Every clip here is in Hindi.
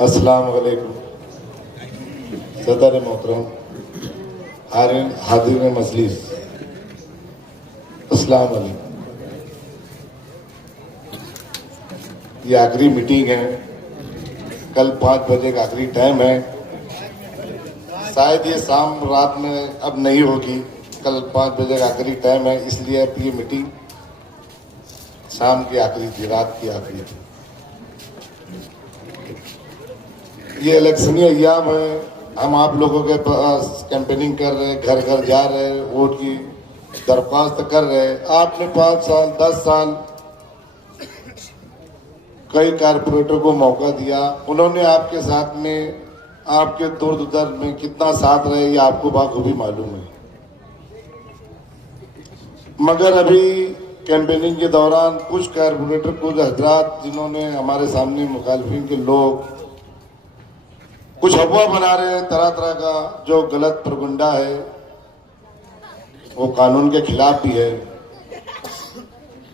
अस्सलाम वालेकुम सदर मोहतरम हाजिर मजलिस, अस्सलाम वालेकुम। ये आखिरी मीटिंग है, कल 5 बजे का आखिरी टाइम है। शायद ये शाम रात में अब नहीं होगी, कल 5 बजे का आखिरी टाइम है, इसलिए अब ये मीटिंग शाम की आखिरी थी, रात की आखिरी थी। ये इलेक्शनी अय्याम है, हम आप लोगों के पास कैंपेनिंग कर रहे हैं, घर घर जा रहे हैं, वोट की दरख्वास्त कर रहे हैं। आपने 5 साल 10 साल कई कारपोरेटर को मौका दिया, उन्होंने आपके साथ में आपके दुर्द दर्द में कितना साथ रहे ये आपको बाखूबी मालूम है। मगर अभी कैंपेनिंग के दौरान कुछ कारपोरेटर, कुछ हजरात जिन्होंने हमारे सामने मुखालिफिन के लोग कुछ अफवाह बना रहे हैं तरह तरह का, जो गलत प्रगंडा है, वो कानून के खिलाफ भी है।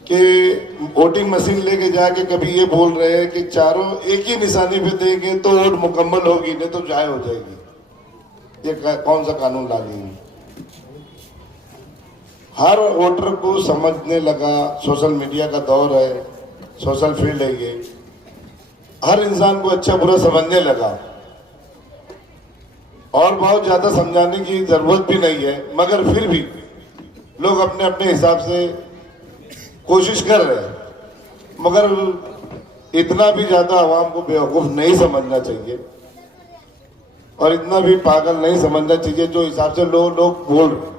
कि वोटिंग मशीन लेके जाके कभी ये बोल रहे हैं कि चारों एक ही निशानी पे देंगे तो वोट मुकम्मल होगी, नहीं तो जाए हो जाएगी। ये कौन सा कानून लागेगी? हर वोटर को समझने लगा, सोशल मीडिया का दौर है, सोशल फील्ड है ये, हर इंसान को अच्छा बुरा समझने लगा और बहुत ज्यादा समझाने की जरूरत भी नहीं है। मगर फिर भी लोग अपने अपने हिसाब से कोशिश कर रहे हैं। मगर इतना भी ज्यादा आवाम को बेवकूफ नहीं समझना चाहिए और इतना भी पागल नहीं समझना चाहिए जो हिसाब से लोग बोल रहे हैं।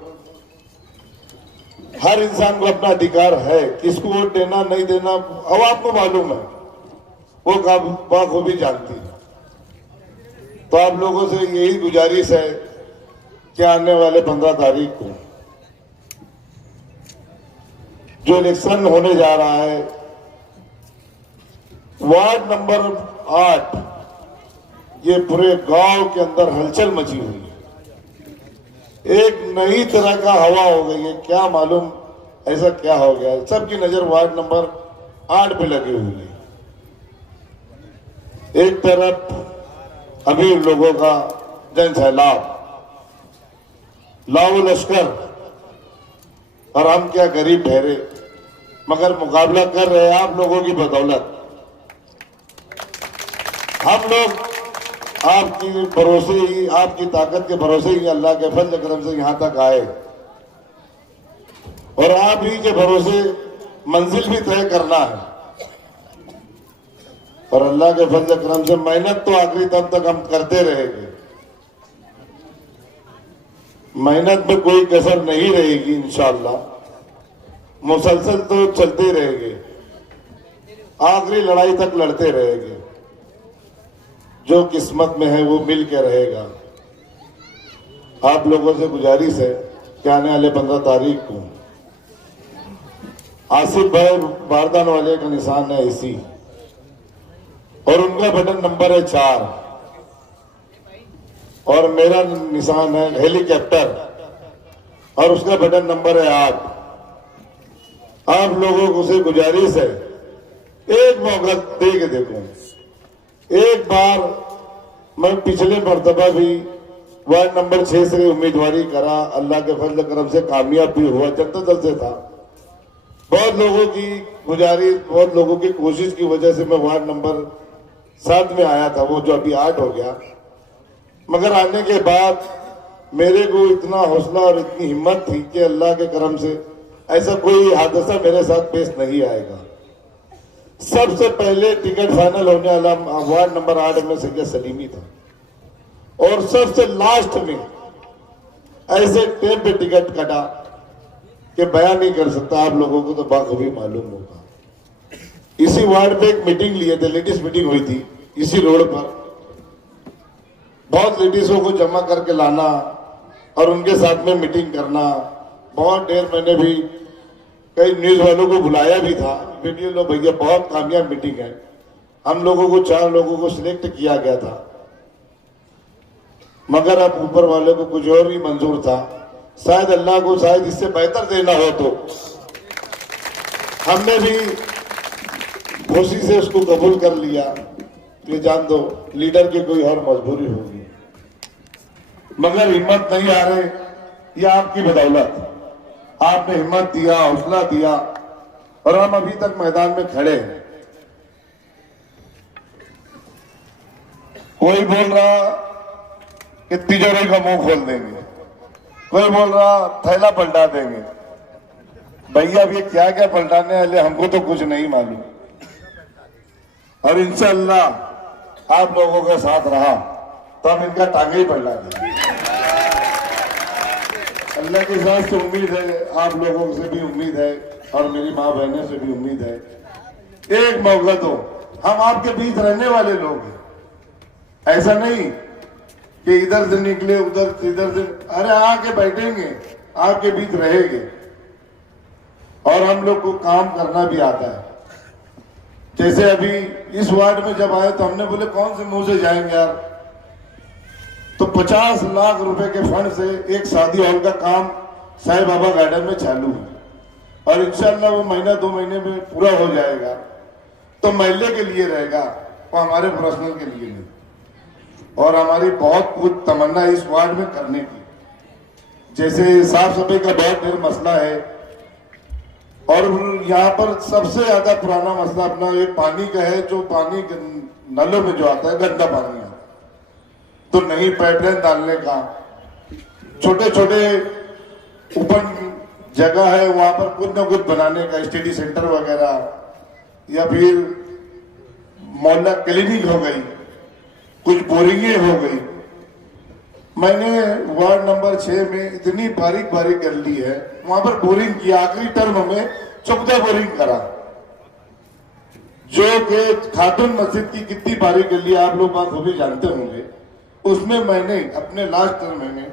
हर इंसान को अपना अधिकार है, किसको वोट देना नहीं देना आवाम को मालूम है, वो बाखूबी जानती है। तो आप लोगों से यही गुजारिश है कि आने वाले 15 तारीख को जो इलेक्शन होने जा रहा है, वार्ड नंबर 8, ये पूरे गांव के अंदर हलचल मची हुई है। एक नई तरह का हवा हो गई है, क्या मालूम ऐसा क्या हो गया है। सबकी नजर वार्ड नंबर 8 पे लगी हुई है। एक तरफ अमीर लोगों का जन सैलाब, लाओ लश्कर, और हम क्या गरीब ठहरे, मगर मुकाबला कर रहे हैं आप लोगों की बदौलत। हम लोग आपकी भरोसे ही, आपकी ताकत के भरोसे ही, अल्लाह के फजल करम से यहां तक आए और आप ही के भरोसे मंजिल भी तय करना है। और अल्लाह के फजल करम से मेहनत तो आखिरी दम तक हम करते रहेंगे। मेहनत में कोई कसर नहीं रहेगी इंशाअल्लाह, मुसलसल तो चलते रहेंगे, आखिरी लड़ाई तक लड़ते रहेंगे। जो किस्मत में है वो मिल के रहेगा। आप लोगों से गुजारिश है कि आने वाले 15 तारीख को आसिफ भाई बारदान वाले का निशान है इसी, और उनका बटन नंबर है 4 और मेरा निशान है हेलीकॉप्टर और उसका बटन नंबर है 8। आप लोगों को से गुजारिश है, एक मौका दे के देखो। एक बार मैं पिछले मर्तबा भी वार्ड नंबर 6 से उम्मीदवारी करा, अल्लाह के फजल करम से कामयाब भी हुआ, जनता दल से था। बहुत लोगों की गुजारिश, बहुत लोगों की कोशिश की वजह से मैं वार्ड नंबर 7 में आया था, वो जो अभी 8 हो गया। मगर आने के बाद मेरे को इतना हौसला और इतनी हिम्मत थी कि अल्लाह के करम से ऐसा कोई हादसा मेरे साथ पेश नहीं आएगा। सबसे पहले टिकट फाइनल होने वाला वार्ड नंबर 8 में सैयद सलीमी था और सबसे लास्ट में ऐसे टाइम पे टिकट कटा कि बयान नहीं कर सकता, आप लोगों को तो बाखूबी मालूम होगा। इसी वार्ड पे एक मीटिंग लिए थे, लेडीज मीटिंग हुई थी इसी रोड पर। बहुत लेडीजों को जमा करके लाना और उनके साथ में मीटिंग करना, बहुत देर मैंने भी कई न्यूज वालों को बुलाया भी था, वीडियो लो भैया बहुत कामयाब मीटिंग है। हम लोगों को 4 लोगों को सिलेक्ट किया गया था, मगर अब ऊपर वाले को कुछ और भी मंजूर था। शायद अल्लाह को शायद इससे बेहतर देना हो तो हमने भी खुशी से उसको कबूल कर लिया। ये जान दो लीडर की कोई और मजबूरी होगी, मगर हिम्मत नहीं आ रहे, ये आपकी बदौलत। आपने हिम्मत दिया, हौसला दिया और हम अभी तक मैदान में खड़े हैं। कोई बोल रहा कि तिजोरी का मुंह खोल देंगे, कोई बोल रहा थैला पलटा देंगे। भैया अब ये क्या क्या पलटाने वाले, हमको तो कुछ नहीं मालूम। और इंशाअल्लाह आप लोगों का साथ रहा तो हम इनका टांगे ही पलटा देंगे। अल्लाह के साथ से उम्मीद है, आप लोगों से भी उम्मीद है और मेरी माँ बहनों से भी उम्मीद है। एक मौका दो, हम आपके बीच रहने वाले लोग हैं। ऐसा नहीं कि इधर से निकले उधर इधर से, अरे आके बैठेंगे, आपके बीच रहेंगे और हम लोग को काम करना भी आता है। जैसे अभी इस वार्ड में जब आए तो हमने बोले कौन से मुंह से जाएंगे यार, तो 50 लाख रुपए के फंड से एक शादी हॉल का काम साईं बाबा गार्डन में चालू है और इंशाल्लाह वो महीना 2 महीने में पूरा हो जाएगा। तो महल्ले के लिए रहेगा, वो हमारे पर्सनल के लिए नहीं। और हमारी बहुत कुछ तमन्ना इस वार्ड में करने की, जैसे साफ सफाई का बहुत ढेर मसला है और यहाँ पर सबसे ज्यादा पुराना मसला अपना ये पानी का है, जो पानी नलों में जो आता है गंदा पानी आता है, तो नहीं पैटर्न डालने का, छोटे छोटे ओपन जगह है वहां पर कुछ न कुछ बनाने का, स्टडी सेंटर वगैरह या फिर मोहल्ला क्लिनिक हो गई, कुछ बोरिंगे हो गई। मैंने वार्ड नंबर 6 में इतनी बारीक बारीक गली है, वहां पर बोरिंग किया, आखिरी टर्म में 14 बोरिंग करा, जो कि खातून मस्जिद की कितनी बारीक गली आप लोग बात वो भी जानते होंगे। उसमें मैंने अपने लास्ट टर्म में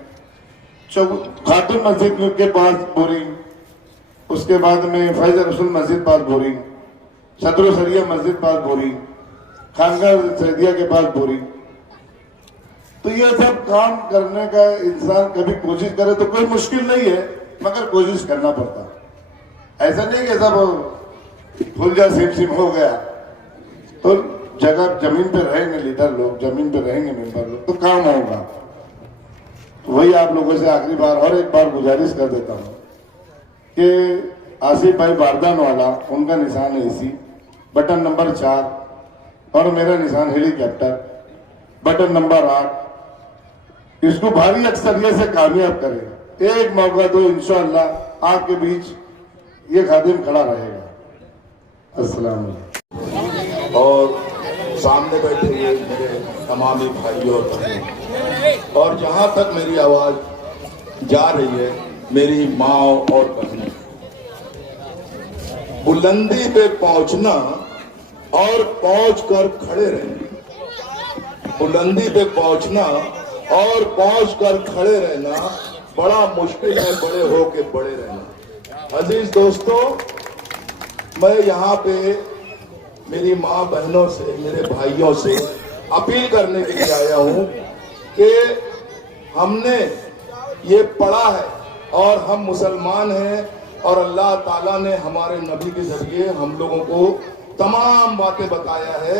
खातून मस्जिद के पास बोरिंग, उसके बाद में फैज रसूल मस्जिद पास बोरिंग, सदर सरिया मस्जिद पास बोरिंग, खानगा सैदिया के पास बोरिंग। तो ये सब काम करने का इंसान कभी कोशिश करे तो कोई मुश्किल नहीं है, मगर कोशिश करना पड़ता। ऐसा नहीं कि सब फुलजा सिम हो गया। तो जगह जमीन पे रहेंगे लीडर लोग, जमीन पे रहेंगे मेंबर लोग, तो काम होगा। तो वही आप लोगों से आखिरी बार और एक बार गुजारिश कर देता हूँ कि आसिफ भाई बारदान वाला, उनका निशान है इसी बटन नंबर 4 और मेरा निशान हेलीकॉप्टर बटन नंबर 8। इसको भारी अक्सरियत से कामयाब करें। एक मौका दो, इंशाअल्लाह आपके बीच ये खादिम खड़ा रहेगा। अस्सलाम वालेकुम। और सामने बैठे हुए मेरे तमाम भाइयों और बहनों, और जहां तक मेरी आवाज जा रही है, मेरी माँ और बहनें, बुलंदी पे पहुंचना और पहुंचकर खड़े रहना, बुलंदी पे पहुंचना और पहुंचकर खड़े रहना बड़ा मुश्किल है, बड़े होके बड़े रहना। अजीज दोस्तों, मैं यहाँ पे मेरी माँ बहनों से, मेरे भाइयों से अपील करने के लिए आया हूँ कि हमने ये पढ़ा है और हम मुसलमान हैं और अल्लाह ताला ने हमारे नबी के जरिए हम लोगों को तमाम बातें बताया है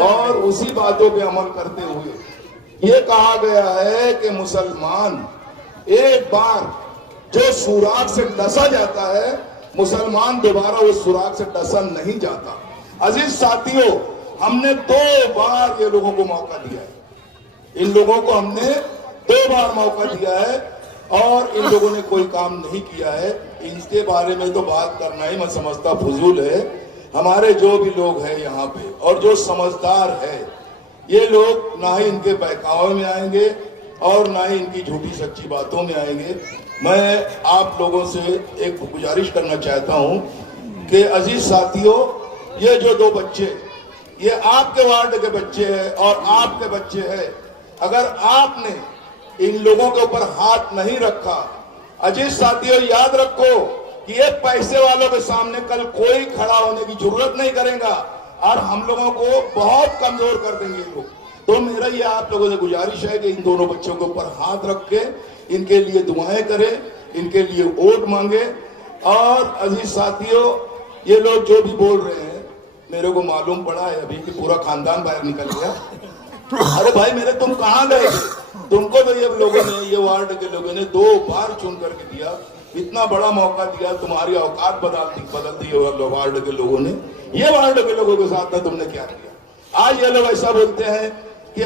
और उसी बातों पे अमल करते हुए ये कहा गया है कि मुसलमान एक बार जो सुराग से डसा जाता है, मुसलमान दोबारा उस सुराग से डसा नहीं जाता। अजीज साथियों, हमने 2 बार ये लोगों को मौका दिया है, इन लोगों को हमने 2 बार मौका दिया है और इन लोगों ने कोई काम नहीं किया है। इनके बारे में तो बात करना ही मैं समझता फजूल है। हमारे जो भी लोग हैं यहाँ पे और जो समझदार है, ये लोग ना ही इनके बहकावे में आएंगे और ना ही इनकी झूठी सच्ची बातों में आएंगे। मैं आप लोगों से एक गुजारिश करना चाहता हूं कि अजीज साथियों, ये जो 2 बच्चे, ये आपके वार्ड के बच्चे हैं और आपके बच्चे हैं। अगर आपने इन लोगों के ऊपर हाथ नहीं रखा, अजीज साथियों याद रखो कि ये पैसे वालों के सामने कल कोई खड़ा होने की जरूरत नहीं करेगा और हम लोगों को बहुत कमजोर कर देंगे लोग। तो मेरा ये आप लोगों से गुजारिश है कि इन दोनों बच्चों के ऊपर हाथ रख के इनके लिए दुआएं करें, इनके लिए वोट मांगे। और अजीज साथियों, ये लोग जो भी बोल रहे हैं मेरे को मालूम पड़ा है अभी कि पूरा खानदान बाहर निकल गया। अरे भाई मेरे तुम कहाँ गए? तुमको तो ये लोगों ने, ये वार्ड के लोगों ने 2 बार चुन करके दिया, इतना बड़ा मौका दिया, तुम्हारी औकात बदल दी वार्ड के लोगों ने। ये वार्ड के लोगों के साथ में तुमने क्या किया? आज ये लोग ऐसा बोलते हैं कि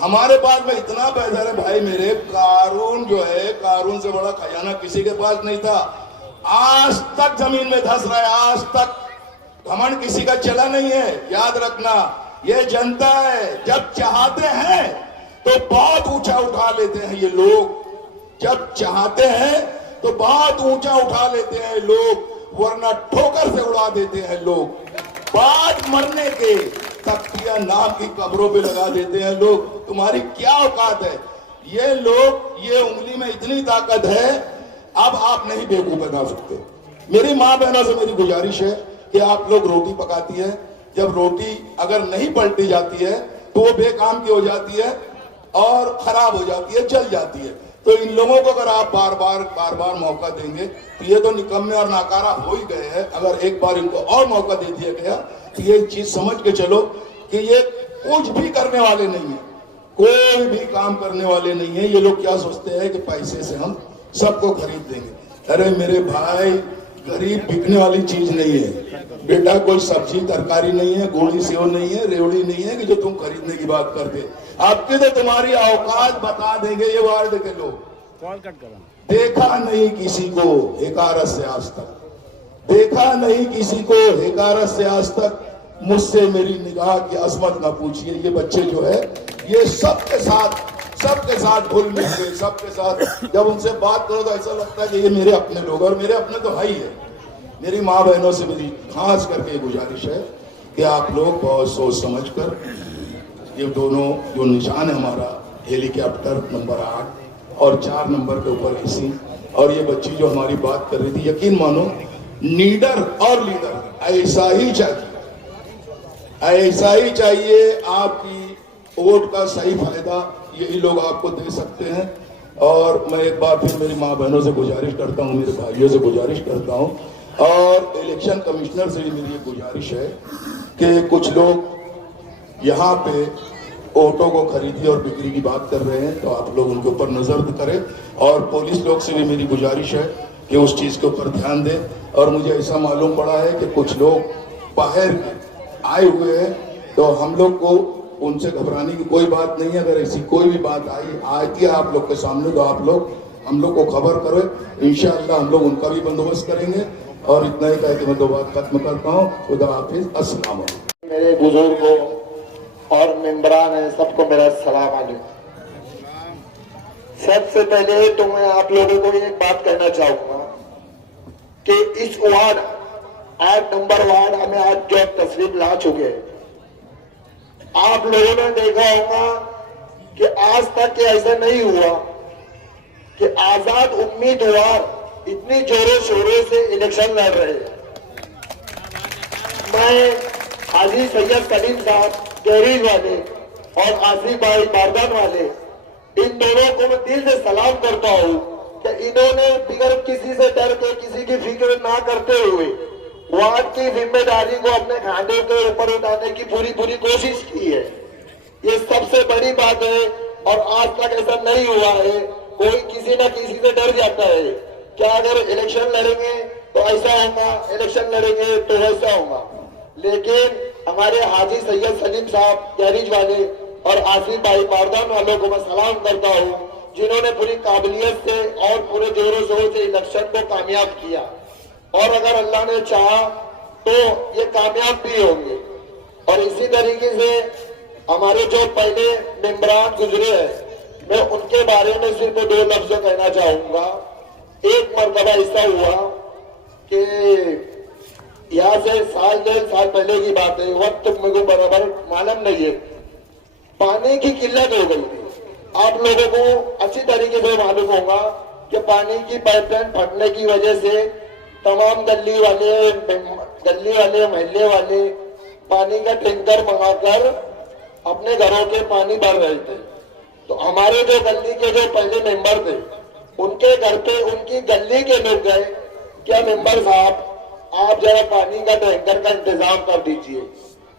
हमारे पास में इतना पैसा है। भाई मेरे, कारून जो है, कारून से बड़ा खजाना किसी के पास नहीं था। आज तक जमीन में धंस रहा है, आज तक घमंड किसी का चला नहीं है। याद रखना, ये जनता है, जब चाहते हैं तो बहुत ऊंचा उठा लेते हैं ये लोग। जब चाहते हैं तो बहुत ऊंचा उठा लेते हैं लोग, वरना ठोकर से उड़ा देते हैं लोग। बात मरने के तख्तियां नाम की कब्रों पे लगा देते हैं लोग। तुम्हारी क्या औकात है? ये लोग, ये उंगली में इतनी ताकत है, अब आप नहीं बेवकूफ बना सकते। मेरी माँ बहनों से मेरी गुजारिश है कि आप लोग रोटी पकाती है, जब रोटी अगर नहीं पलटी जाती है तो वो बेकाम की हो जाती है और खराब हो जाती है, जल जाती है। तो इन लोगों को अगर आप बार बार मौका देंगे तो ये तो निकम्मे और नाकारा हो ही गए हैं। अगर एक बार इनको और मौका दे दिया गया तो ये चीज समझ के चलो कि ये कुछ भी करने वाले नहीं है, कोई भी काम करने वाले नहीं है। ये लोग क्या सोचते हैं कि पैसे से हम सबको खरीद देंगे। अरे मेरे भाई, गरीब बिकने वाली चीज नहीं है बेटा। कोई सब्जी तरकारी नहीं है, गोली सेव नहीं है, रेवड़ी नहीं है कि जो तुम खरीदने की बात करते। आपके तो तुम्हारी औकात बता देंगे ये वार्ड के लोग। कॉल कट करा। देखा नहीं किसी को हिकारत से आज तक, देखा नहीं किसी को हिकारत से आज तक। मुझसे मेरी निगाह की अजमत ना पूछिए। ये बच्चे जो है, ये सबके साथ घुल मिल गए, सबके साथ। जब उनसे बात करो तो ऐसा लगता है कि ये मेरे अपने लोग, और मेरे अपने तो है ही है। मेरी माँ बहनों से मेरी खास करके गुजारिश है कि आप लोग बहुत सोच समझ कर ये दोनों जो निशान है हमारा, हेलीकॉप्टर नंबर 8 और 4 नंबर के ऊपर एसी, और ये बच्ची जो हमारी बात कर रही थी, यकीन मानो नीडर और लीडर ऐसा ही चाहिए, ऐसा ही चाहिए। आपकी वोट का सही फायदा यही लोग आपको दे सकते हैं। और मैं एक बार फिर मेरी माँ बहनों से गुजारिश करता हूँ, मेरे भाइयों से गुजारिश करता हूँ, और इलेक्शन कमिश्नर से भी मेरी ये गुजारिश है कि कुछ लोग यहाँ पे ऑटो को खरीदी और बिक्री की बात कर रहे हैं, तो आप लोग उनके ऊपर नजर करें। और पुलिस लोग से भी मेरी गुजारिश है कि उस चीज के ऊपर ध्यान दें। और मुझे ऐसा मालूम पड़ा है कि कुछ लोग बाहर आए हुए हैं, तो हम लोग को उनसे घबराने की कोई बात नहीं है। अगर ऐसी कोई भी बात आती है आप लोग के सामने, तो आप लोग हम लोग को खबर करें। इंशाअल्लाह हम लोग उनका भी बंदोबस्त करेंगे। और इतना ही कह के मैं 2 बात खत्म करता हूँ। खुदा हाफिज, अस्सलाम वालेकुम। मेरे बुजुर्गों और मेंबरान है, सबको मेरा सलाम अलैकुम। सबसे पहले तो मैं आप लोगों को एक बात कहना चाहूंगा कि इस वार्ड 8 नंबर वार्ड हमें आज जो तस्वीर ला चुके हैं, आप लोगों ने देखा होगा कि आज तक के ऐसा नहीं हुआ कि आजाद उम्मीदवार इतनी जोरों शोरों से इलेक्शन लड़ रहे हैं। मैं हाजी सैयद सलीम साहब गहरीज वाले और आसिफ भाई बारदान वाले, इन दोनों को मैं दिल से सलाम करता हूँ कि इन्होंने बिगर किसी से डर के, किसी की फिक्र ना करते हुए वार्ड की जिम्मेदारी को अपने खाने के ऊपर उठाने की पूरी कोशिश की है। ये सबसे बड़ी बात है। और आज तक ऐसा नहीं हुआ है, कोई किसी ना किसी से डर जाता है क्या अगर इलेक्शन लड़ेंगे तो ऐसा होगा, इलेक्शन लड़ेंगे तो वैसा होगा। लेकिन हमारे हाजी सैयद सलीम साहब गहरीज वाले और आसिफ भाई बारदान वालों को मैं सलाम करता हूँ, जिन्होंने पूरी काबिलियत से और पूरे जोरों शोरों से इलेक्शन को कामयाब किया। और अगर अल्लाह ने चाहा तो ये कामयाब भी होंगे। और इसी तरीके से हमारे जो पहले मेंबरान गुजरे हैं, मैं उनके बारे में सिर्फ 2 लफ्ज कहना चाहूंगा। एक मरतबा ऐसा हुआ कि यहाँ से 1.5 साल पहले की बात है, वक्त मुझे बराबर मालूम नहीं है, पानी की किल्लत हो गई थी। आप लोगों को अच्छी तरीके से मालूम होगा कि पानी की पाइपलाइन फटने की वजह से तमाम गली वाले महल्ले वाले पानी का टैंकर मंगाकर अपने घरों के पानी भर रहे थे। तो हमारे जो गली के जो पहले मेंबर थे, उनके घर पे उनकी गली के लोग गए, क्या मेंबर साहब आप जरा पानी का टैंकर का इंतजाम कर दीजिए।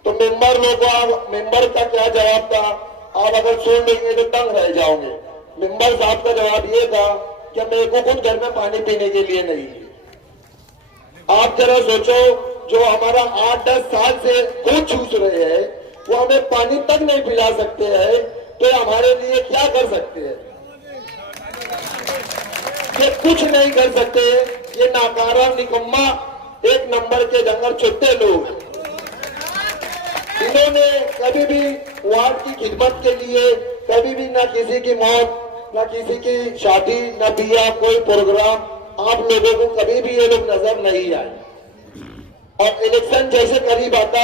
तो मेंबर का क्या जवाब था, आप अगर सुन लेंगे तो दंग रह जाओगे। मेंबर साहब का जवाब ये था कि मेरे को खुद घर में पानी पीने के लिए नहीं है। आप जरा सोचो, जो हमारा 8-10 साल से खून चूस रहे हैं वो हमें पानी तक नहीं पिला सकते हैं, तो हमारे लिए क्या कर सकते हैं? ये कुछ नहीं कर सकते। ये नाकारा निकम्मा एक नंबर के जंगल चुट्टे लोग, इन्होंने कभी भी वार्ड की खिदमत के लिए कभी भी ना किसी की मौत, ना किसी की शादी, ना बिया, कोई प्रोग्राम आप लोगों को कभी भी ये लोग नजर नहीं आए। और इलेक्शन जैसे करीब आता,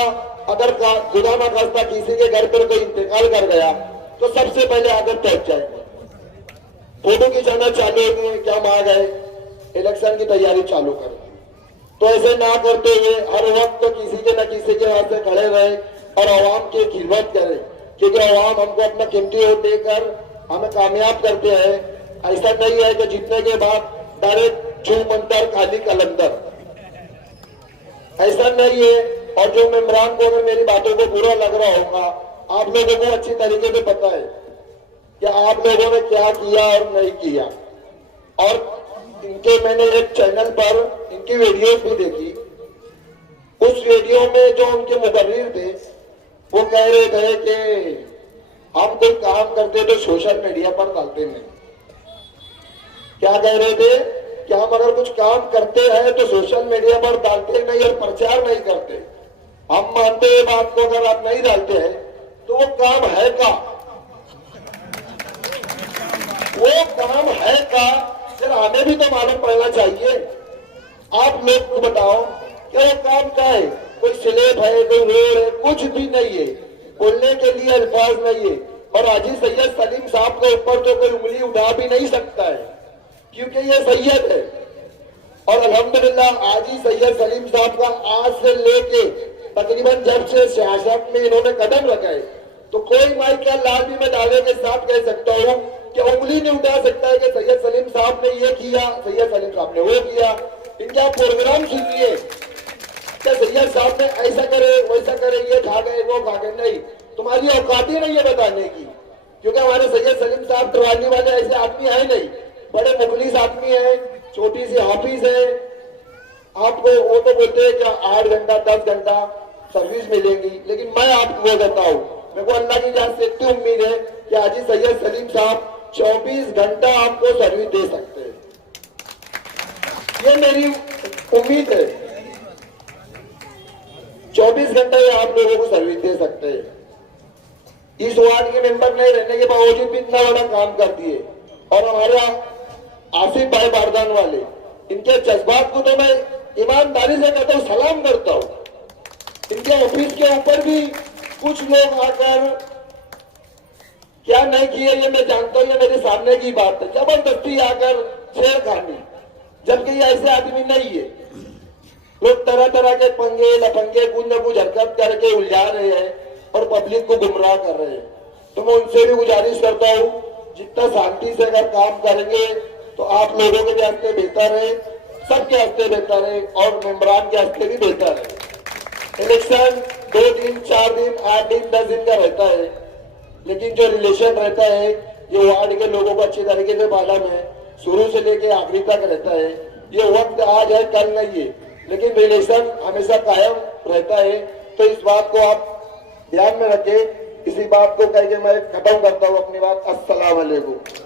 अगर खुदा ना खास्ता किसी के घर पर कोई इंतकाल कर गया तो सबसे पहले आकर पहुंच जाएंगे, फोटो खिंचाना चालू होंगे, क्या मांग है, इलेक्शन की तैयारी चालू करें। तो ऐसे ना करते हुए हर वक्त तो किसी के न किसी के हाथ से खड़े रहे और आवाम की खिदमत करें, क्योंकि आवाम हमको अपना कीमती वोट देकर हमें कामयाब करते हैं। ऐसा नहीं है कि जीतने के बाद डायरेक्ट छू मंतर खाली कलंदर, ऐसा नहीं है। और जो मेंबरान को अगर मेरी बातों को बुरा लग रहा होगा, आप लोगों को अच्छी तरीके से पता है कि आप लोगों ने क्या किया और नहीं किया। और इनके मैंने एक चैनल पर इनकी वीडियोस भी देखी, उस वीडियो में जो उनके मुकर्रिर थे वो कह रहे थे कि हम कोई काम करते तो सोशल मीडिया पर डालते नहीं। क्या कह रहे थे कि हम अगर कुछ काम करते हैं तो सोशल मीडिया पर डालते नहीं और प्रचार नहीं करते। हम मानते हैं बात को, अगर आप नहीं डालते हैं तो वो काम है का, वो काम है का, फिर हमें भी तो मालूम पड़ना चाहिए। आप लोग को बताओ कि वो काम क्या है? कोई स्लेब है, कोई रोड है, कुछ भी नहीं है, बोलने के लिए अल्फाज नहीं है। और हाजी सैयद सलीम साहब के ऊपर तो कोई उंगली उठा भी नहीं सकता है, क्योंकि ये सैयद है। और अल्हम्दुलिल्लाह हाजी सैयद सलीम साहब का आज से लेके तकरीबन जब से सियासत में इन्होंने कदम रखा है, तो कोई माइक क्या लाल भी में दावे के साथ कह सकता हूँ कि उंगली नहीं उठा सकता है कि सैयद सलीम साहब ने ये किया, सैयद सलीम साहब ने वो किया। इनका प्रोग्राम सुनिए कि सैयद साहब ने ऐसा करे, वैसा करे, ये खा गए, वो खा गए। नहीं, तुम्हारी औकात ही नहीं है बताने की, क्योंकि हमारे सैयद सलीम साहब करवाने वाले ऐसे आदमी है नहीं, बड़े मुखलिस आदमी है, छोटी सी ऑफिस है। आपको वो तो बोलते हैं कि 8 घंटा 10 घंटा सर्विस मिलेगी, लेकिन मैं आपको वो कहता हूँ, मेरे को अल्लाह की जान से इतनी उम्मीद है कि हाजी सैयद सलीम साहब 24 घंटा आपको सर्विस दे सकते हैं, ये मेरी उम्मीद है। 24 घंटे आप लोगों को सर्विस दे सकते हैं। इस वार्ड के मेंबर नहीं रहने के बावजूद भी इतना बड़ा काम कर दिए। और हमारे आसिफ भाई बारदान वाले, इनके जज्बात को तो मैं ईमानदारी से कहता हूँ, सलाम करता हूँ। इनके ऑफिस के ऊपर भी कुछ लोग आकर क्या नहीं किए ये मैं जानता हूँ, ये मेरे सामने की बात है, जबरदस्ती आकर छेड़खानी, जबकि ये ऐसे आदमी नहीं है। लोग तरह तरह के पंगे लफंगे कुछ न कुछ हरकत करके उलझा रहे हैं और पब्लिक को गुमराह कर रहे हैं। तो मैं उनसे भी गुजारिश करता हूँ, जितना शांति से अगर काम करेंगे तो आप लोगों के भी हस्ते बेहतर है, सबके हस्ते बेहतर है और मेंबरान के हस्ते भी बेहतर है। इलेक्शन 2 दिन 4 दिन 8 दिन 10 दिन का रहता है, लेकिन जो रिलेशन रहता है ये वार्ड के लोगों को अच्छी तरीके से मालूम है, शुरू से लेके आखिरी तक रहता है। ये वक्त आज है कल नहीं है, लेकिन रिलेशन हमेशा कायम रहता है। तो इस बात को आप ध्यान में रखें। इसी बात को कह के मैं खत्म करता हूँ अपनी बात। अस्सलाम वालेकुम।